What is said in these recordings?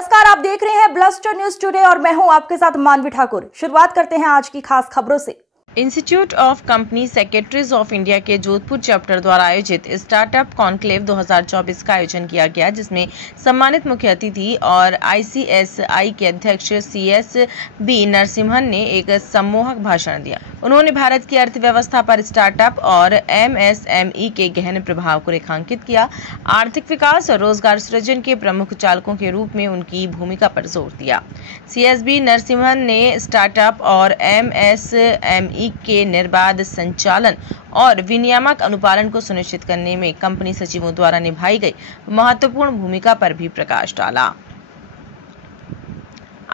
नमस्कार, आप देख रहे हैं ब्लस्टर न्यूज टुडे और मैं हूं आपके साथ मानवी ठाकुर। शुरुआत करते हैं आज की खास खबरों से। Institute of company secretaries of India के जोधपुर चैप्टर द्वारा आयोजित स्टार्टअप कॉन्क्लेव 2024 का आयोजन किया गया, जिसमें सम्मानित मुख्य अतिथि और ICSI के अध्यक्ष CS.B. नरसिम्हन ने एक सम्मोहक भाषण दिया। उन्होंने भारत की अर्थव्यवस्था पर स्टार्टअप और MSME के गहन प्रभाव को रेखांकित किया। आर्थिक विकास और रोजगार सृजन के प्रमुख चालकों के रूप में उनकी भूमिका पर जोर दिया। CS.B. नरसिम्हन ने स्टार्टअप और MSME के निर्बाध संचालन और विनियामक अनुपालन को सुनिश्चित करने में कंपनी सचिवों द्वारा निभाई गई महत्वपूर्ण भूमिका पर भी प्रकाश डाला।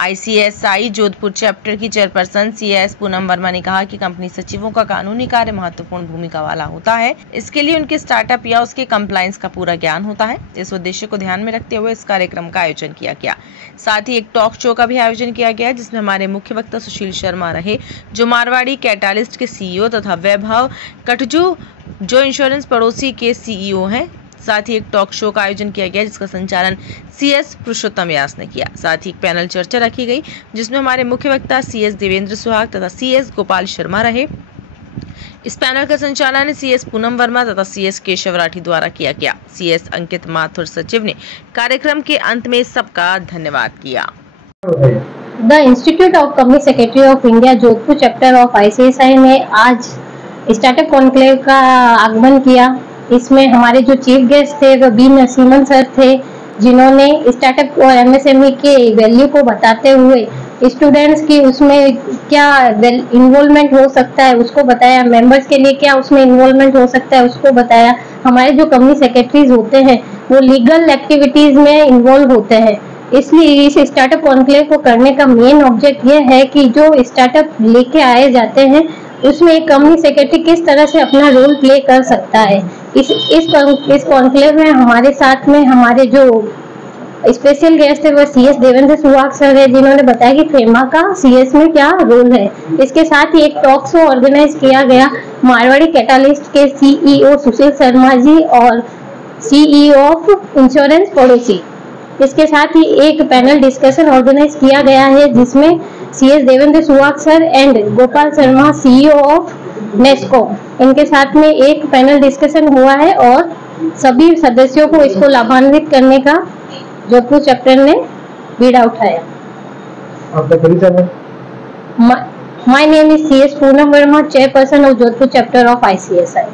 ICSI जोधपुर चैप्टर की चेयरपर्सन CS पूनम वर्मा ने कहा कि कंपनी सचिवों का कानूनी कार्य महत्वपूर्ण भूमिका वाला होता है। इसके लिए उनके स्टार्टअप या उसके कंप्लायंस का पूरा ज्ञान होता है। इस उद्देश्य को ध्यान में रखते हुए इस कार्यक्रम का आयोजन किया गया। साथ ही एक टॉक शो का भी आयोजन किया गया, जिसमें हमारे मुख्य वक्ता सुशील शर्मा रहे, जो मारवाड़ी कैटालिस्ट के CEO तथा वैभव कटजू जो इंश्योरेंस पड़ोसी के CEO हैं। साथ ही एक टॉक शो का आयोजन किया गया, जिसका संचालन CS पुरुषोत्तम व्यास ने किया। साथ ही एक पैनल चर्चा रखी गई, जिसमें हमारे मुख्य वक्ता CS देवेंद्र सुहाग तथा CS गोपाल शर्मा रहे। इस पैनल का संचालन CS पूनम वर्मा तथा CS केशव राठी द्वारा किया गया। CS अंकित माथुर सचिव ने कार्यक्रम के अंत में सबका धन्यवाद किया। The institute of company secretary of India Jodhpur chapter of ICSI ने आज स्टार्टअप कॉन्क्लेव का आगमन किया। इसमें हमारे जो चीफ गेस्ट थे वो B. नरसिम्हन सर थे, जिन्होंने स्टार्टअप और MSME के वैल्यू को बताते हुए स्टूडेंट्स की उसमें क्या इन्वॉल्वमेंट हो सकता है उसको बताया, मेंबर्स के लिए क्या उसमें इन्वॉल्वमेंट हो सकता है उसको बताया। हमारे जो कंपनी सेक्रेटरीज होते हैं वो लीगल एक्टिविटीज में इन्वॉल्व होते हैं, इसलिए इस स्टार्टअप कॉन्क्लेव को करने का मेन ऑब्जेक्ट ये है कि जो स्टार्टअप लेके आए जाते हैं उसमें एक कंपनी सेक्रेटरी किस तरह से अपना रोल प्ले कर सकता है। इस कॉन्क्लेव में हमारे साथ में हमारे जो स्पेशल गेस्ट है वो CS देवेंद्र सुहाग सर है, जिन्होंने बताया कि फेमा का CS में क्या रोल है। इसके साथ ही एक टॉक शो ऑर्गेनाइज किया गया मारवाड़ी कैटालिस्ट के CEO सुशील शर्मा जी और CEO ऑफ इंश्योरेंस पड़ोसी। इसके साथ ही एक पैनल डिस्कशन ऑर्गेनाइज किया गया है, जिसमें CS देवेंद्र सुहाग sir and Gopal Sharma CEO of Nesco, इनके साथ में एक पैनल डिस्कशन हुआ है और सभी सदस्यों को इसको लाभान्वित करने का जोधपुर चैप्टर ने बीड़ा उठाया। आपका परिचय है? My name is CS Poonam Verma, chairperson of Jodhpur chapter of ICSI।